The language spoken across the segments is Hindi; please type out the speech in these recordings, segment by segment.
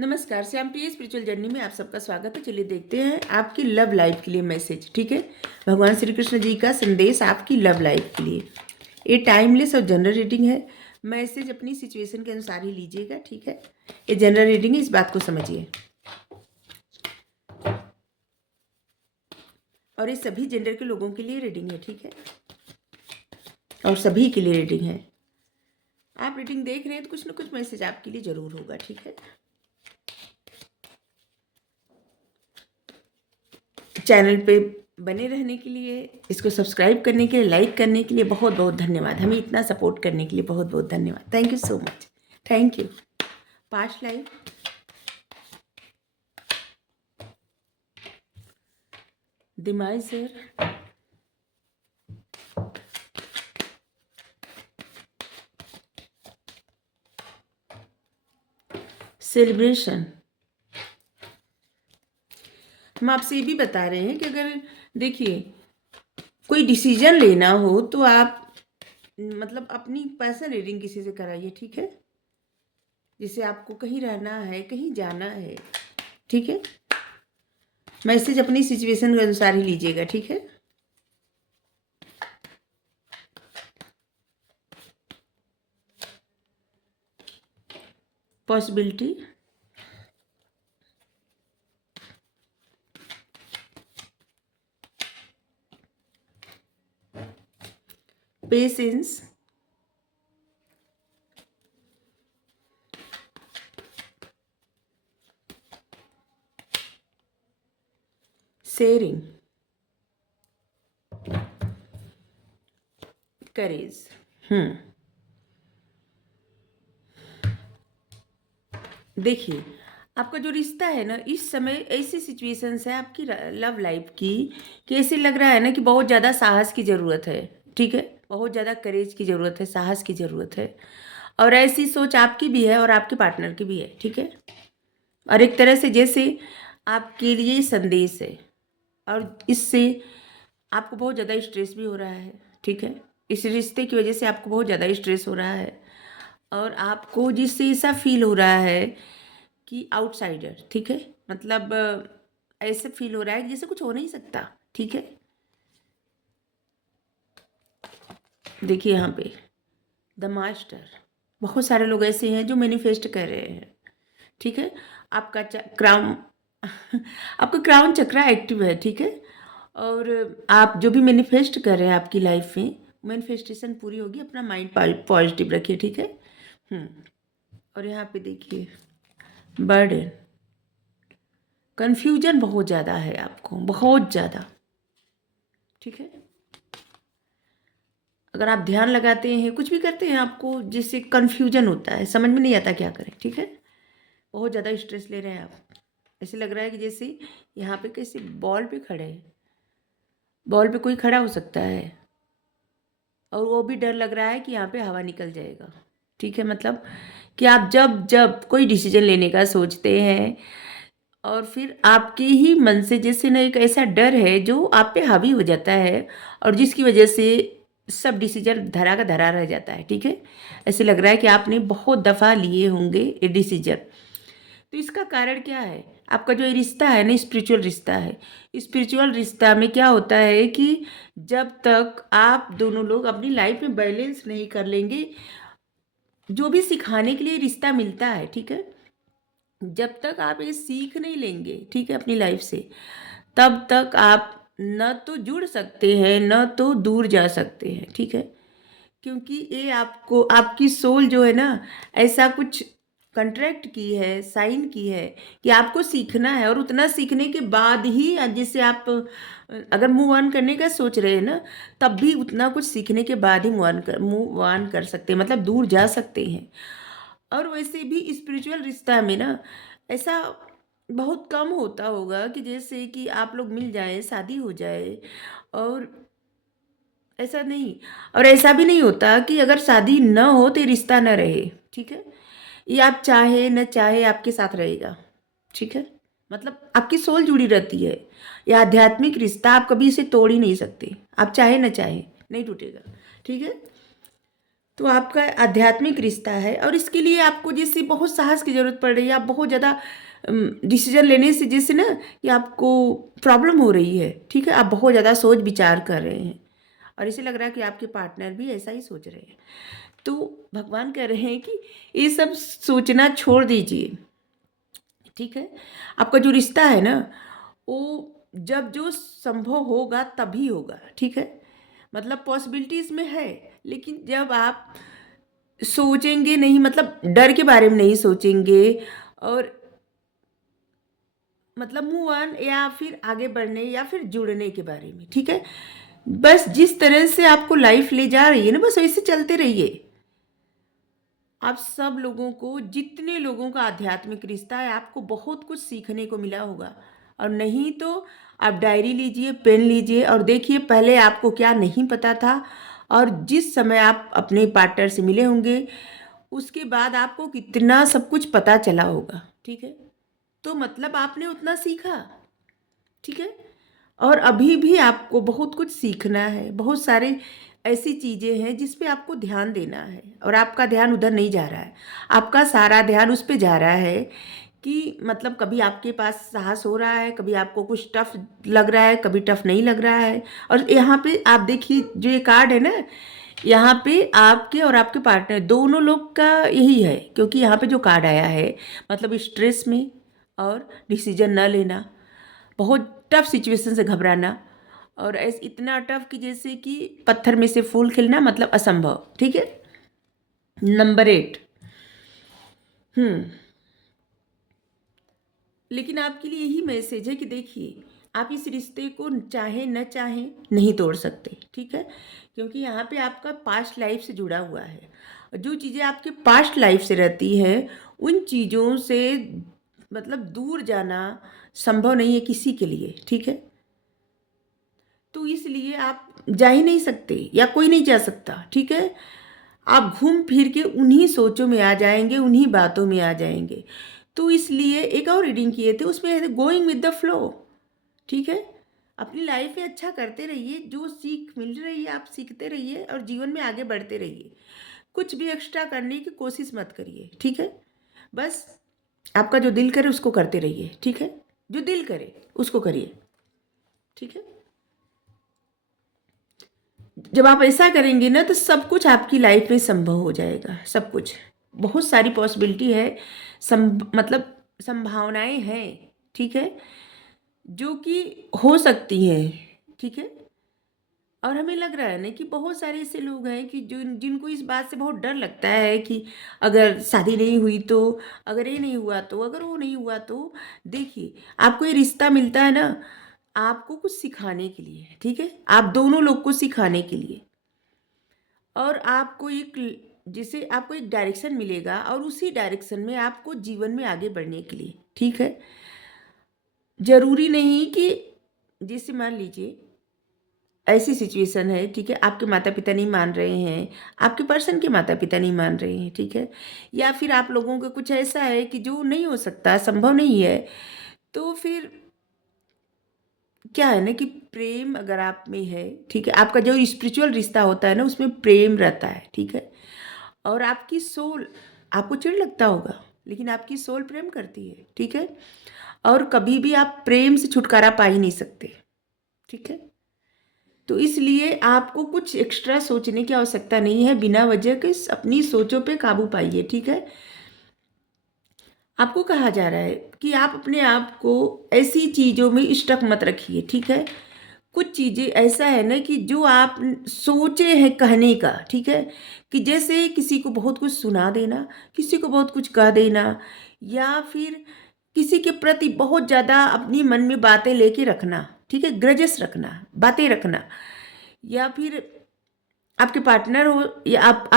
नमस्कार, श्याम प्रिय स्पिरिचुअल जर्नी में आप सबका स्वागत है। चलिए देखते हैं आपकी लव लाइफ के लिए मैसेज। ठीक है, भगवान श्री कृष्ण जी का संदेश आपकी लव लाइफ के लिए। ये टाइमलेस और जनरल रीडिंग है। मैसेज अपनी सिचुएशन के अनुसार ही लीजिएगा। ठीक है, ये जनरल रीडिंग है, इस बात को समझिए। और ये सभी जेंडर के लोगों के लिए रीडिंग है। ठीक है, और सभी के लिए रीडिंग है। आप रीडिंग देख रहे हैं तो कुछ ना कुछ मैसेज आपके लिए जरूर होगा। ठीक है, चैनल पे बने रहने के लिए, इसको सब्सक्राइब करने के लिए, लाइक करने के लिए बहुत बहुत धन्यवाद। हमें इतना सपोर्ट करने के लिए बहुत बहुत धन्यवाद। Thank you so much. Thank you. Past life, the माइजर, celebration. हम आपसे ये भी बता रहे हैं कि अगर देखिए कोई डिसीजन लेना हो तो आप मतलब अपनी पर्सनल रीडिंग किसी से कराइए। ठीक है, जिसे आपको कहीं रहना है, कहीं जाना है। ठीक है, मैसेज अपनी सिचुएशन के अनुसार ही लीजिएगा। ठीक है, पॉसिबिलिटी, पेशेंस, शेयरिंग, करेज। देखिए आपका जो रिश्ता है ना, इस समय ऐसी सिचुएशंस है आपकी लव लाइफ की कि ऐसे लग रहा है ना कि बहुत ज़्यादा साहस की ज़रूरत है। ठीक है, बहुत ज़्यादा करेज की ज़रूरत है, साहस की ज़रूरत है। और ऐसी सोच आपकी भी है और आपके पार्टनर की भी है। ठीक है, और एक तरह से जैसे आपके लिए संदेश है, और इससे आपको बहुत ज़्यादा स्ट्रेस भी हो रहा है। ठीक है, इस रिश्ते की वजह से आपको बहुत ज़्यादा स्ट्रेस हो रहा है, और आपको जिससे ऐसा फील हो रहा है कि आउटसाइडर। ठीक है, मतलब ऐसे फील हो रहा है कि जैसे कुछ हो नहीं सकता। ठीक है, देखिए यहाँ पे द मास्टर, बहुत सारे लोग ऐसे हैं जो मैनिफेस्ट कर रहे हैं। ठीक है, आपका क्राउन आपका क्राउन चक्रा एक्टिव है। ठीक है, और आप जो भी मैनिफेस्ट कर रहे हैं आपकी लाइफ में, मैनिफेस्टेशन पूरी होगी। अपना माइंड पॉजिटिव रखिए। ठीक है, और यहाँ पे देखिए बर्डन, कन्फ्यूजन बहुत ज़्यादा है आपको, बहुत ज़्यादा। ठीक है, अगर आप ध्यान लगाते हैं, कुछ भी करते हैं, आपको जिससे कन्फ्यूजन होता है, समझ में नहीं आता क्या करें। ठीक है, बहुत ज़्यादा स्ट्रेस ले रहे हैं आप। ऐसे लग रहा है कि जैसे यहाँ पे कैसे बॉल पे खड़े हैं, बॉल पे कोई खड़ा हो सकता है, और वो भी डर लग रहा है कि यहाँ पे हवा निकल जाएगा। ठीक है, मतलब कि आप जब जब कोई डिसीजन लेने का सोचते हैं, और फिर आपके ही मन से जैसे ना एक ऐसा डर है जो आप पे हावी हो जाता है, और जिसकी वजह से सब डिसीजन धरा का धरा रह जाता है। ठीक है, ऐसे लग रहा है कि आपने बहुत दफ़ा लिए होंगे ये डिसीजन। तो इसका कारण क्या है? आपका जो ये रिश्ता है ना, स्पिरिचुअल रिश्ता है। स्पिरिचुअल रिश्ता में क्या होता है कि जब तक आप दोनों लोग अपनी लाइफ में बैलेंस नहीं कर लेंगे, जो भी सिखाने के लिए रिश्ता मिलता है, ठीक है, जब तक आप ये सीख नहीं लेंगे, ठीक है, अपनी लाइफ से, तब तक आप न तो जुड़ सकते हैं, न तो दूर जा सकते हैं। ठीक है, क्योंकि ये आपको, आपकी सोल जो है ना, ऐसा कुछ कंट्रैक्ट की है, साइन की है कि आपको सीखना है, और उतना सीखने के बाद ही, जैसे आप अगर मूव ऑन करने का सोच रहे हैं ना, तब भी उतना कुछ सीखने के बाद ही मूव ऑन कर सकते हैं, मतलब दूर जा सकते हैं। और वैसे भी स्पिरिचुअल रिश्ता में ना ऐसा बहुत कम होता होगा कि जैसे कि आप लोग मिल जाए, शादी हो जाए, और ऐसा नहीं। और ऐसा भी नहीं होता कि अगर शादी न हो तो ये रिश्ता न रहे। ठीक है, ये आप चाहे न चाहे आपके साथ रहेगा। ठीक है, मतलब आपकी सोल जुड़ी रहती है। यह आध्यात्मिक रिश्ता, आप कभी इसे तोड़ ही नहीं सकते, आप चाहे न चाहे नहीं टूटेगा। ठीक है, तो आपका आध्यात्मिक रिश्ता है और इसके लिए आपको जैसे बहुत साहस की ज़रूरत पड़ रही है, आप बहुत ज़्यादा डिसीजन लेने से जैसे ना कि आपको प्रॉब्लम हो रही है, ठीक है, आप बहुत ज़्यादा सोच विचार कर रहे हैं और इसे लग रहा है कि आपके पार्टनर भी ऐसा ही सोच रहे हैं। तो भगवान कह रहे हैं कि ये सब सोचना छोड़ दीजिए, ठीक है। आपका जो रिश्ता है ना, वो जब जो संभव होगा तभी होगा, ठीक है। मतलब पॉसिबिलिटीज में है, लेकिन जब आप सोचेंगे नहीं, मतलब डर के बारे में नहीं सोचेंगे और मतलब मूव ऑन या फिर आगे बढ़ने या फिर जुड़ने के बारे में, ठीक है। बस जिस तरह से आपको लाइफ ले जा रही है ना, बस वैसे चलते रहिए। आप सब लोगों को, जितने लोगों का आध्यात्मिक रिश्ता है, आपको बहुत कुछ सीखने को मिला होगा। और नहीं तो आप डायरी लीजिए, पेन लीजिए और देखिए पहले आपको क्या नहीं पता था और जिस समय आप अपने पार्टनर से मिले होंगे उसके बाद आपको कितना सब कुछ पता चला होगा, ठीक है। तो मतलब आपने उतना सीखा, ठीक है। और अभी भी आपको बहुत कुछ सीखना है, बहुत सारे ऐसी चीज़ें हैं जिस पे आपको ध्यान देना है और आपका ध्यान उधर नहीं जा रहा है, आपका सारा ध्यान उस पे जा रहा है कि मतलब कभी आपके पास साहस हो रहा है, कभी आपको कुछ टफ लग रहा है, कभी टफ नहीं लग रहा है। और यहाँ पे आप देखिए जो ये कार्ड है ना, यहाँ पे आपके और आपके पार्टनर दोनों लोग का यही है, क्योंकि यहाँ पे जो कार्ड आया है मतलब स्ट्रेस में और डिसीजन न लेना, बहुत टफ सिचुएशन से घबराना और ऐसे इतना टफ कि जैसे कि पत्थर में से फूल खिलना, मतलब असंभव, ठीक है। नंबर 8। लेकिन आपके लिए यही मैसेज है कि देखिए आप इस रिश्ते को चाहे न चाहे नहीं तोड़ सकते, ठीक है, क्योंकि यहाँ पे आपका पास्ट लाइफ से जुड़ा हुआ है और जो चीज़ें आपके पास्ट लाइफ से रहती है उन चीज़ों से मतलब दूर जाना संभव नहीं है किसी के लिए, ठीक है। तो इसलिए आप जा ही नहीं सकते या कोई नहीं जा सकता, ठीक है। आप घूम फिर के उन्हीं सोचों में आ जाएंगे, उन्हीं बातों में आ जाएंगे। तो इसलिए एक और रीडिंग किए थे, उसमें गोइंग विद द फ्लो, ठीक है। अपनी लाइफ में अच्छा करते रहिए, जो सीख मिल रही है आप सीखते रहिए और जीवन में आगे बढ़ते रहिए। कुछ भी एक्स्ट्रा करने की कोशिश मत करिए, ठीक है। बस आपका जो दिल करे उसको करते रहिए, ठीक है। जो दिल करे उसको करिए, ठीक है। जब आप ऐसा करेंगे ना तो सब कुछ आपकी लाइफ में संभव हो जाएगा, सब कुछ, बहुत सारी पॉसिबिलिटी है, मतलब संभावनाएं हैं, ठीक है, जो कि हो सकती हैं, ठीक है। और हमें लग रहा है ना कि बहुत सारे ऐसे लोग हैं कि जो जिनको इस बात से बहुत डर लगता है कि अगर शादी नहीं हुई तो, अगर ये नहीं हुआ तो, अगर वो नहीं हुआ तो। देखिए आपको ये रिश्ता मिलता है ना आपको कुछ सिखाने के लिए, ठीक है, आप दोनों लोग को सिखाने के लिए। और आपको एक जैसे आपको एक डायरेक्शन मिलेगा और उसी डायरेक्शन में आपको जीवन में आगे बढ़ने के लिए, ठीक है। जरूरी नहीं कि जैसे मान लीजिए ऐसी सिचुएशन है, ठीक है, आपके माता पिता नहीं मान रहे हैं, आपके पर्सन के माता पिता नहीं मान रहे हैं, ठीक है, या फिर आप लोगों का कुछ ऐसा है कि जो नहीं हो सकता, संभव नहीं है, तो फिर क्या है ना कि प्रेम अगर आप में है, ठीक है, आपका जो स्पिरिचुअल रिश्ता होता है ना उसमें प्रेम रहता है, ठीक है। और आपकी सोल, आपको चिढ़ लगता होगा लेकिन आपकी सोल प्रेम करती है, ठीक है। और कभी भी आप प्रेम से छुटकारा पा ही नहीं सकते, ठीक है। तो इसलिए आपको कुछ एक्स्ट्रा सोचने की आवश्यकता नहीं है, बिना वजह के अपनी सोचों पे काबू पाइए, ठीक है। आपको कहा जा रहा है कि आप अपने आप को ऐसी चीज़ों में स्टक मत रखिए, ठीक है। कुछ चीज़ें ऐसा है ना कि जो आप सोचे हैं कहने का, ठीक है, कि जैसे किसी को बहुत कुछ सुना देना, किसी को बहुत कुछ कह देना, या फिर किसी के प्रति बहुत ज़्यादा अपनी मन में बातें लेके रखना, ठीक है, ग्रजेस रखना, बातें रखना, या फिर आपके पार्टनर हो या आप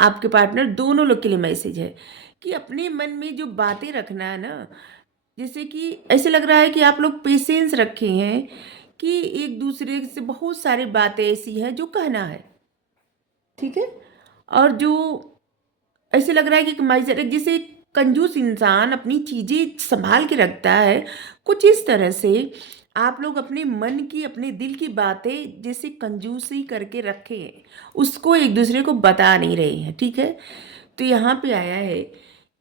आपके पार्टनर, दोनों लोग के लिए मैसेज है कि अपने मन में जो बातें रखना है ना, जैसे कि ऐसे लग रहा है कि आप लोग पेशेंस रखे हैं कि एक दूसरे से बहुत सारी बातें ऐसी हैं जो कहना है, ठीक है। और जो ऐसे लग रहा है कि माइजर जैसे कंजूस इंसान अपनी चीज़ें संभाल के रखता है, कुछ इस तरह से आप लोग अपने मन की, अपने दिल की बातें जैसे कंजूसी करके रखे हैं, उसको एक दूसरे को बता नहीं रहे हैं, ठीक है। तो यहाँ पे आया है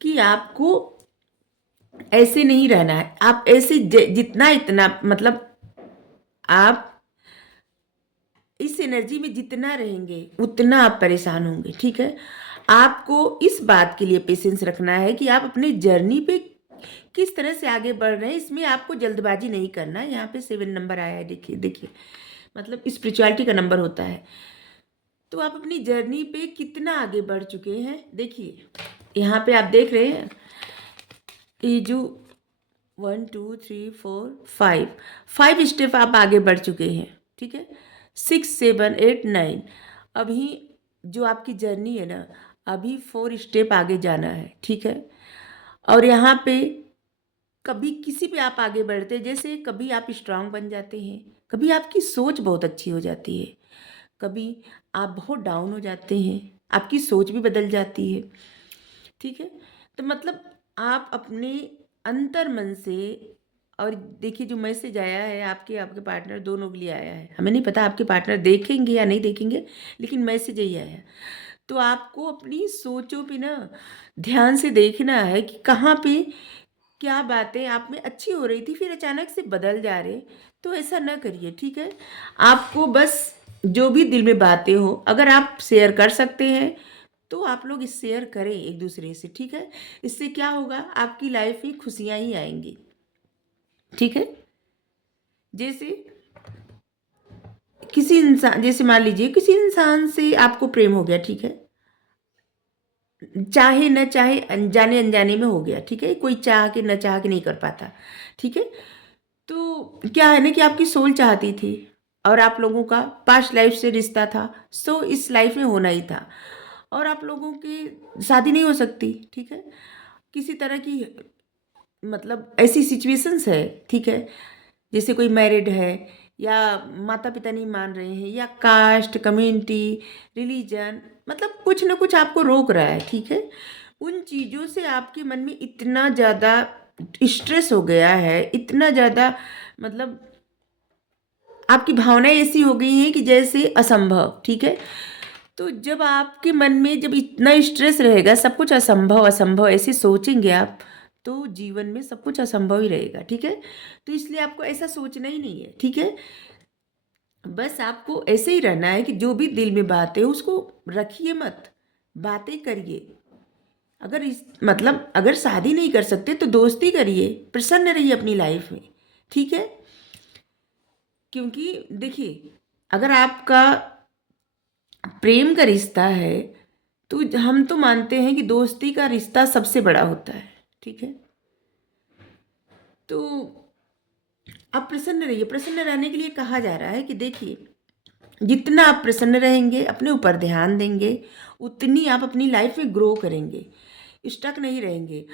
कि आपको ऐसे नहीं रहना है। आप ऐसे जितना इतना मतलब आप इस एनर्जी में जितना रहेंगे उतना आप परेशान होंगे, ठीक है। आपको इस बात के लिए पेशेंस रखना है कि आप अपने जर्नी पे किस तरह से आगे बढ़ रहे हैं। इसमें आपको जल्दबाजी नहीं करना है। यहाँ पे 7 नंबर आया है, देखिए देखिए, मतलब स्पिरिचुअलिटी का नंबर होता है। तो आप अपनी जर्नी पे कितना आगे बढ़ चुके हैं, देखिए यहाँ पे आप देख रहे हैं ये जो 1 2 3 4 5 स्टेप आप आगे बढ़ चुके हैं, ठीक है। 6 7 8 9, अभी जो आपकी जर्नी है ना, अभी 4 स्टेप आगे जाना है, ठीक है। और यहाँ पे कभी किसी पे आप आगे बढ़ते हैं, जैसे कभी आप स्ट्रांग बन जाते हैं, कभी आपकी सोच बहुत अच्छी हो जाती है, कभी आप बहुत डाउन हो जाते हैं, आपकी सोच भी बदल जाती है, ठीक है। तो मतलब आप अपने अंतर मन से, और देखिए जो मैसेज आया है आपके आपके पार्टनर दोनों के लिए आया है। हमें नहीं पता आपके पार्टनर देखेंगे या नहीं देखेंगे, लेकिन मैसेज यही आया है। तो आपको अपनी सोचों पे ना ध्यान से देखना है कि कहाँ पे क्या बातें आप में अच्छी हो रही थी फिर अचानक से बदल जा रहे। तो ऐसा ना करिए, ठीक है। आपको बस जो भी दिल में बातें हो, अगर आप शेयर कर सकते हैं तो आप लोग इस शेयर करें एक दूसरे से, ठीक है। इससे क्या होगा, आपकी लाइफ में खुशियाँ ही आएंगी, ठीक है। जैसे किसी इंसान, जैसे मान लीजिए किसी इंसान से आपको प्रेम हो गया, ठीक है, चाहे न चाहे अनजाने अनजाने में हो गया, ठीक है। कोई चाह के न चाह के नहीं कर पाता, ठीक है। तो क्या है ना कि आपकी सोल चाहती थी और आप लोगों का पास्ट लाइफ से रिश्ता था, सो इस लाइफ में होना ही था, और आप लोगों की शादी नहीं हो सकती, ठीक है। किसी तरह की मतलब ऐसी सिचुएशंस है, ठीक है। जैसे कोई मैरिड है, या माता पिता नहीं मान रहे हैं, या कास्ट, कम्युनिटी, रिलीजन, मतलब कुछ ना कुछ आपको रोक रहा है, ठीक है। उन चीज़ों से आपके मन में इतना ज़्यादा स्ट्रेस हो गया है, इतना ज़्यादा मतलब आपकी भावनाएं ऐसी हो गई हैं कि जैसे असंभव, ठीक है। तो जब आपके मन में जब इतना स्ट्रेस रहेगा, सब कुछ असंभव असंभव ऐसे सोचेंगे आप, तो जीवन में सब कुछ असंभव ही रहेगा, ठीक है। तो इसलिए आपको ऐसा सोचना ही नहीं है, ठीक है। बस आपको ऐसे ही रहना है कि जो भी दिल में बात है उसको रखिए मत, बातें करिए। अगर इस मतलब अगर शादी नहीं कर सकते तो दोस्ती करिए, प्रसन्न रहिए अपनी लाइफ में, ठीक है। क्योंकि देखिए, अगर आपका प्रेम का रिश्ता है तो हम तो मानते हैं कि दोस्ती का रिश्ता सबसे बड़ा होता है, ठीक है। तो आप प्रसन्न रहिए। प्रसन्न रहने के लिए कहा जा रहा है कि देखिए, जितना आप प्रसन्न रहेंगे, अपने ऊपर ध्यान देंगे, उतनी आप अपनी लाइफ में ग्रो करेंगे, स्टक नहीं रहेंगे।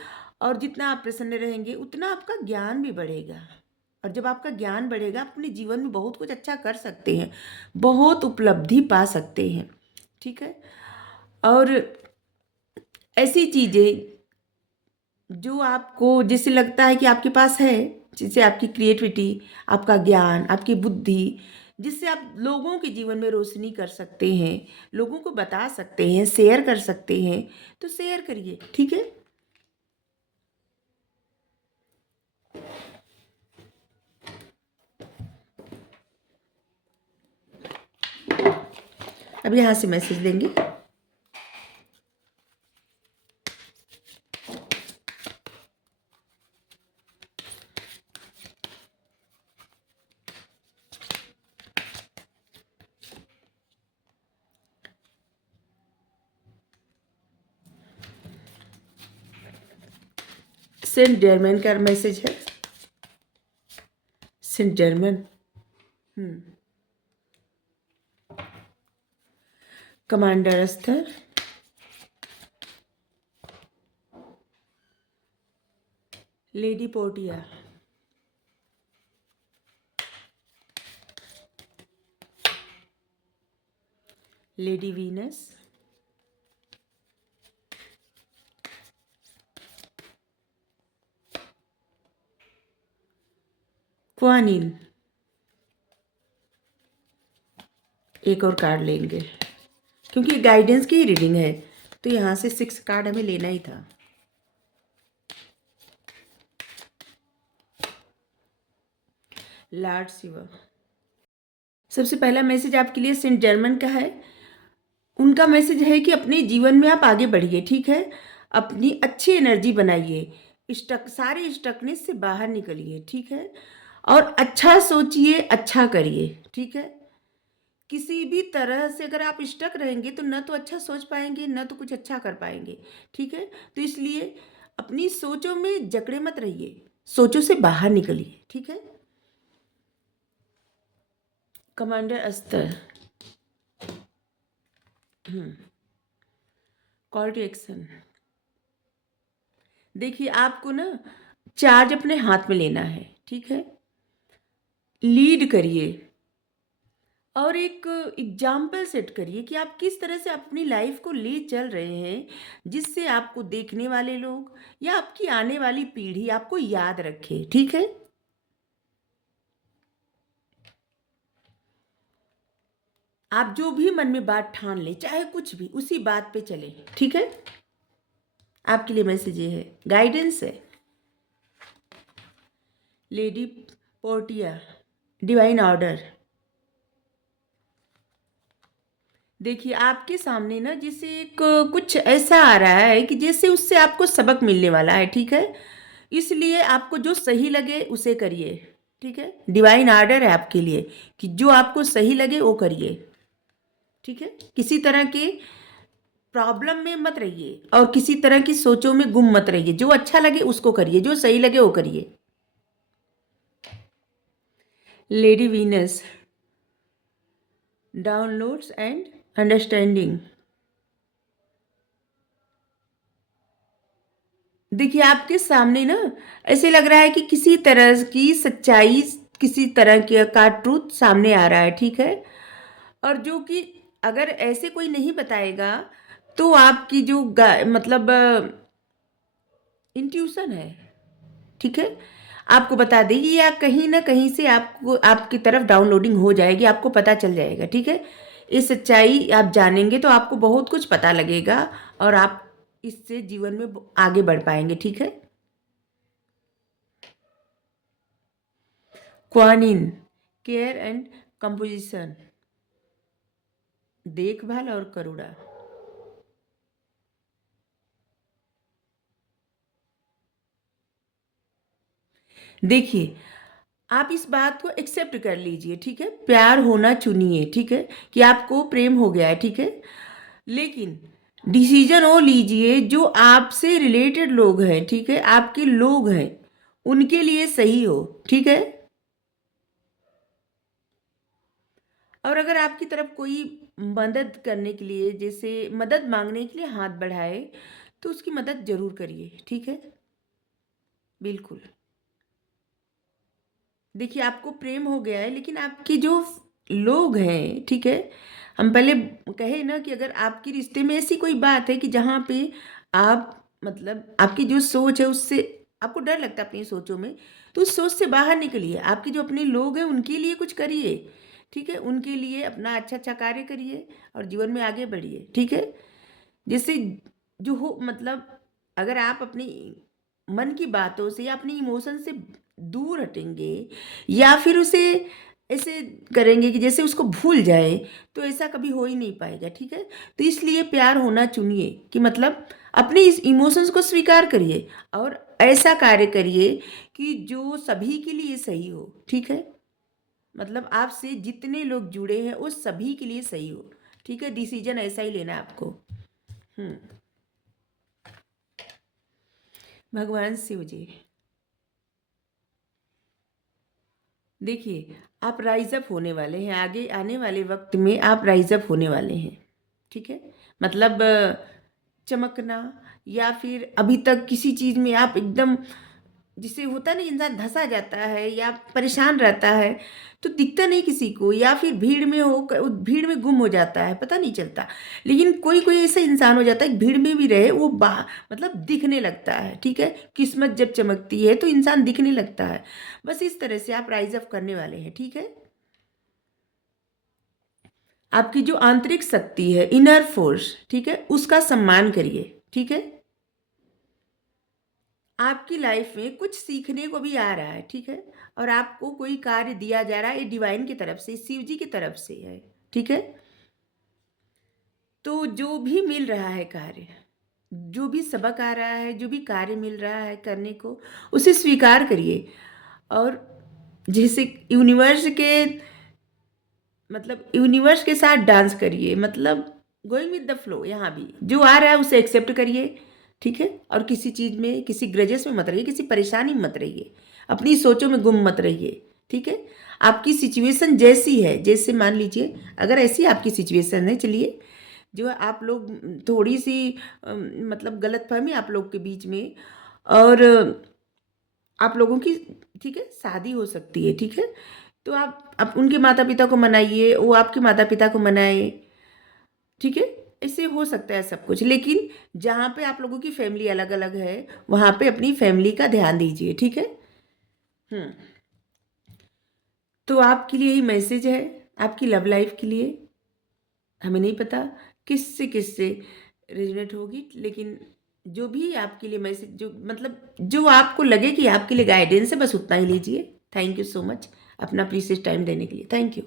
और जितना आप प्रसन्न रहेंगे उतना आपका ज्ञान भी बढ़ेगा, और जब आपका ज्ञान बढ़ेगा आप अपने जीवन में बहुत कुछ अच्छा कर सकते हैं, बहुत उपलब्धि पा सकते हैं, ठीक है। और ऐसी चीज़ें जो आपको जैसे लगता है कि आपके पास है, जैसे आपकी क्रिएटिविटी, आपका ज्ञान, आपकी बुद्धि, जिससे आप लोगों के जीवन में रोशनी कर सकते हैं, लोगों को बता सकते हैं, शेयर कर सकते हैं, तो शेयर करिए, ठीक है। अब यहाँ से मैसेज देंगे। सेंट जर्मन का मैसेज है, सेंट जर्मन। कमांडर अस्तर, लेडी पोर्टिया, लेडी वीनस, क्वानिन, एक और कार्ड लेंगे क्योंकि गाइडेंस की ही रीडिंग है, तो यहाँ से 6 कार्ड हमें लेना ही था। लॉर्ड शिवा, सबसे पहला मैसेज आपके लिए सेंट जर्मन का है। उनका मैसेज है कि अपने जीवन में आप आगे बढ़िए, ठीक है। अपनी अच्छी एनर्जी बनाइए, सारे स्टकनेस से बाहर निकलिए, ठीक है। और अच्छा सोचिए, अच्छा करिए, ठीक है। किसी भी तरह से अगर आप स्टक रहेंगे तो न तो अच्छा सोच पाएंगे, न तो कुछ अच्छा कर पाएंगे, ठीक है। तो इसलिए अपनी सोचों में जकड़े मत रहिए, सोचों से बाहर निकलिए, ठीक है। कमांडर अस्तर, कॉल टू एक्शन। देखिए आपको ना चार्ज अपने हाथ में लेना है, ठीक है। लीड करिए और एक एग्जाम्पल सेट करिए कि आप किस तरह से अपनी लाइफ को ले चल रहे हैं, जिससे आपको देखने वाले लोग या आपकी आने वाली पीढ़ी आपको याद रखे, ठीक है। आप जो भी मन में बात ठान ले, चाहे कुछ भी, उसी बात पे चले, ठीक है। आपके लिए मैसेज ये है, गाइडेंस है। Lady Portia, divine order. देखिए आपके सामने ना जैसे एक कुछ ऐसा आ रहा है कि जैसे उससे आपको सबक मिलने वाला है, ठीक है। इसलिए आपको जो सही लगे उसे करिए, ठीक है। डिवाइन आर्डर है आपके लिए कि जो आपको सही लगे वो करिए, ठीक है। किसी तरह के प्रॉब्लम में मत रहिए और किसी तरह की सोचों में गुम मत रहिए। जो अच्छा लगे उसको करिए, जो सही लगे वो करिए। Lady Venus, downloads and understanding. देखिए आपके सामने ना ऐसे लग रहा है कि किसी तरह की सच्चाई, किसी तरह का ट्रूथ सामने आ रहा है, ठीक है। और जो कि अगर ऐसे कोई नहीं बताएगा तो आपकी जो मतलब इंट्यूशन है, ठीक है, आपको बता देगी या कहीं ना कहीं से आपको आपकी तरफ डाउनलोडिंग हो जाएगी, आपको पता चल जाएगा, ठीक है। ये सच्चाई आप जानेंगे तो आपको बहुत कुछ पता लगेगा और आप इससे जीवन में आगे बढ़ पाएंगे, ठीक है। Kuan Yin, care and compassion, देखभाल और करुणा। देखिए आप इस बात को एक्सेप्ट कर लीजिए, ठीक है। प्यार होना चुनिए, ठीक है, कि आपको प्रेम हो गया है, ठीक है। लेकिन डिसीजन वो लीजिए जो आपसे रिलेटेड लोग हैं, ठीक है, आपके लोग हैं, उनके लिए सही हो, ठीक है। और अगर आपकी तरफ कोई मदद करने के लिए, जैसे मदद मांगने के लिए हाथ बढ़ाए, तो उसकी मदद जरूर करिए, ठीक है। बिल्कुल। देखिए आपको प्रेम हो गया है, लेकिन आपके जो लोग हैं, ठीक है, हम पहले कहे ना कि अगर आपके रिश्ते में ऐसी कोई बात है कि जहाँ पे आप मतलब आपकी जो सोच है उससे आपको डर लगता है अपनी सोचों में, तो उस सोच से बाहर निकलिए। आपके जो अपने लोग हैं उनके लिए कुछ करिए, ठीक है। उनके लिए अपना अच्छा अच्छा कार्य करिए और जीवन में आगे बढ़िए, ठीक है। जैसे जो हो मतलब अगर आप अपनी मन की बातों से या अपनी इमोशन से दूर हटेंगे या फिर उसे ऐसे करेंगे कि जैसे उसको भूल जाए, तो ऐसा कभी हो ही नहीं पाएगा, ठीक है। तो इसलिए प्यार होना चुनिए कि मतलब अपने इस इमोशंस को स्वीकार करिए और ऐसा कार्य करिए कि जो सभी के लिए सही हो, ठीक है। मतलब आपसे जितने लोग जुड़े हैं वो सभी के लिए सही हो, ठीक है। डिसीजन ऐसा ही लेना है आपको। हम्म भगवान शिव जी, देखिए आप राइज अप होने वाले हैं, आगे आने वाले वक्त में आप राइज अप होने वाले हैं, ठीक है। मतलब चमकना या फिर अभी तक किसी चीज़ में आप एकदम, जिसे होता है ना इंसान धंसा जाता है या परेशान रहता है तो दिखता नहीं किसी को, या फिर भीड़ में हो भीड़ में गुम हो जाता है, पता नहीं चलता। लेकिन कोई कोई ऐसा इंसान हो जाता है भीड़ में भी रहे वो मतलब दिखने लगता है, ठीक है। किस्मत जब चमकती है तो इंसान दिखने लगता है। बस इस तरह से आप राइज अप करने वाले हैं, ठीक है। आपकी जो आंतरिक शक्ति है, इनर फोर्स, ठीक है, उसका सम्मान करिए, ठीक है। आपकी लाइफ में कुछ सीखने को भी आ रहा है, ठीक है, और आपको कोई कार्य दिया जा रहा है, ये डिवाइन की तरफ से, शिव जी की तरफ से है, ठीक है। तो जो भी मिल रहा है कार्य, जो भी सबक आ रहा है, जो भी कार्य मिल रहा है करने को, उसे स्वीकार करिए। और जैसे यूनिवर्स के, मतलब यूनिवर्स के साथ डांस करिए, मतलब गोइंग विद द फ्लो। यहाँ भी जो आ रहा है उसे एक्सेप्ट करिए, ठीक है। और किसी चीज़ में, किसी ग्रजेस में मत रहिए, किसी परेशानी में मत रहिए, अपनी सोचों में गुम मत रहिए, ठीक है। आपकी सिचुएशन जैसी है, जैसे मान लीजिए अगर ऐसी आपकी सिचुएशन है, चलिए जो आप लोग थोड़ी सी मतलब गलतफहमी आप लोग के बीच में, और आप लोगों की, ठीक है, शादी हो सकती है, ठीक है। तो आप उनके माता पिता को मनाइए, वो आपके माता पिता को मनाए, ठीक है। ऐसे हो सकता है सब कुछ, लेकिन जहाँ पे आप लोगों की फैमिली अलग अलग है, वहाँ पे अपनी फैमिली का ध्यान दीजिए, ठीक है। हम्म तो आपके लिए ही मैसेज है, आपकी लव लाइफ के लिए। हमें नहीं पता किससे रेजोनेट होगी, लेकिन जो भी आपके लिए मैसेज, जो मतलब जो आपको लगे कि आपके लिए गाइडेंस है, बस उतना ही लीजिए। थैंक यू सो मच अपना प्रीशियस टाइम देने के लिए। Thank you.